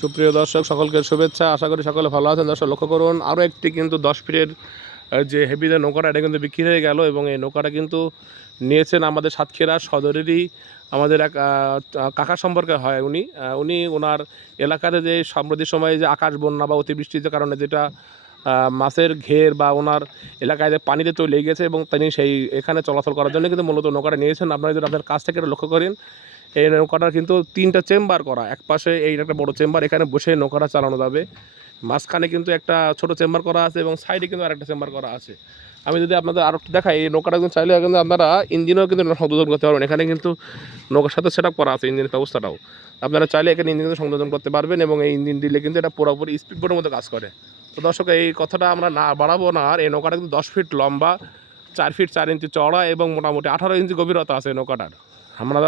সুপ্রিয় দর্শক, সকলকে শুভেচ্ছা। আশা করি সকলে ভালো আছেন। দর্শক, লক্ষ্য করুন আরও একটি কিন্তু দশ ফিটের যে হেভিতে নৌকাটা, এটা কিন্তু বিক্রি হয়ে গেল এবং এই নৌকাটা কিন্তু নিয়েছেন আমাদের সাতক্ষীরা সদরেরই আমাদের এক কাকা সম্পর্কে হয় উনি। উনি ওনার এলাকাতে যে সাম্প্রতিক সময়ে যে আকাশ বন্যা বা অতিবৃষ্টির কারণে যেটা মাছের ঘের বা ওনার এলাকায় যে পানিতে তৈরি লেগে গেছে এবং তিনি সেই এখানে চলাচল করার জন্য কিন্তু মূলত নৌকাটা নিয়েছেন। আপনারা যদি আপনার কাছ থেকে লক্ষ্য করেন এই নৌকাটার কিন্তু তিনটা চেম্বার করা, এক পাশে এই একটা বড় চেম্বার, এখানে বসে নৌকাটা চালানো যাবে। মাঝখানে কিন্তু একটা ছোট চেম্বার করা আছে এবং সাইডে কিন্তু আরেকটা চেম্বার করা আছে। আমি যদি আপনাদের আরও দেখাই, এই নৌকাটা কিন্তু চাইলে কিন্তু আপনারা ইঞ্জিনও কিন্তু সংযোজন করতে পারবেন। এখানে কিন্তু নৌকার সাথে সেট করা আছে ইঞ্জিনের ব্যবস্থাটাও। আপনারা চাইলে এখানে ইঞ্জিন সংযোজন করতে পারবেন এবং এই ইঞ্জিন দিলে কিন্তু এটা পুরোপুরি স্পিড বোর্ডের মতো কাজ করে। তো দর্শক, এই কথাটা আমরা না বাড়াবো না আর এই নৌকাটা কিন্তু দশ ফিট লম্বা, চার ফিট চার ইঞ্চি চড়া এবং মোটামুটি আঠারো ইঞ্চি গভীরতা আছে এই নৌকাটার। আমরা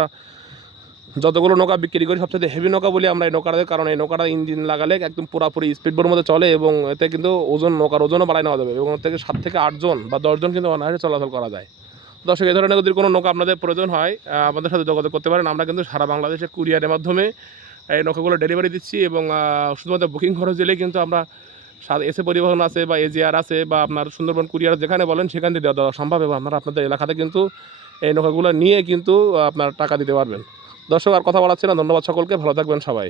যতগুলো নৌকা বিক্রি করি, সবচেয়ে হেভি নৌকা বলি আমরা এই নৌকাটাতে কারণ এই নৌকাটা ইঞ্জিন লাগালে একদম পুরোপুরি স্পিড বোর্ডের মধ্যে চলে এবং এতে কিন্তু ওজন, নৌকার ওজনও বাড়ায় নেওয়া যাবে এবং থেকে সাত থেকে আটজন বা দশজন কিন্তু অনায়াসে চলাচল করা যায়। দর্শক, এই ধরনের যদি কোনো নৌকা আপনাদের প্রয়োজন হয় আমাদের সাথে যোগাযোগ করতে পারেন। আমরা কিন্তু সারা বাংলাদেশে কুরিয়ারের মাধ্যমে এই নৌকাগুলো ডেলিভারি দিচ্ছি এবং শুধুমাত্র বুকিং খরচ দিলেই কিন্তু আমরা এসে পরিবহন আছে বা এজিআর আছে বা আপনার সুন্দরবন কুরিয়ার যেখানে বলেন, সেখান থেকে দেওয়া দেওয়া সম্ভব এবং আপনারা আপনাদের এলাকাতে কিন্তু এই নৌকাগুলো নিয়ে কিন্তু আপনার টাকা দিতে পারবেন। দর্শক আর কথা বলাচ্ছি না। ধন্যবাদ সকলকে। ভালো থাকবেন সবাই।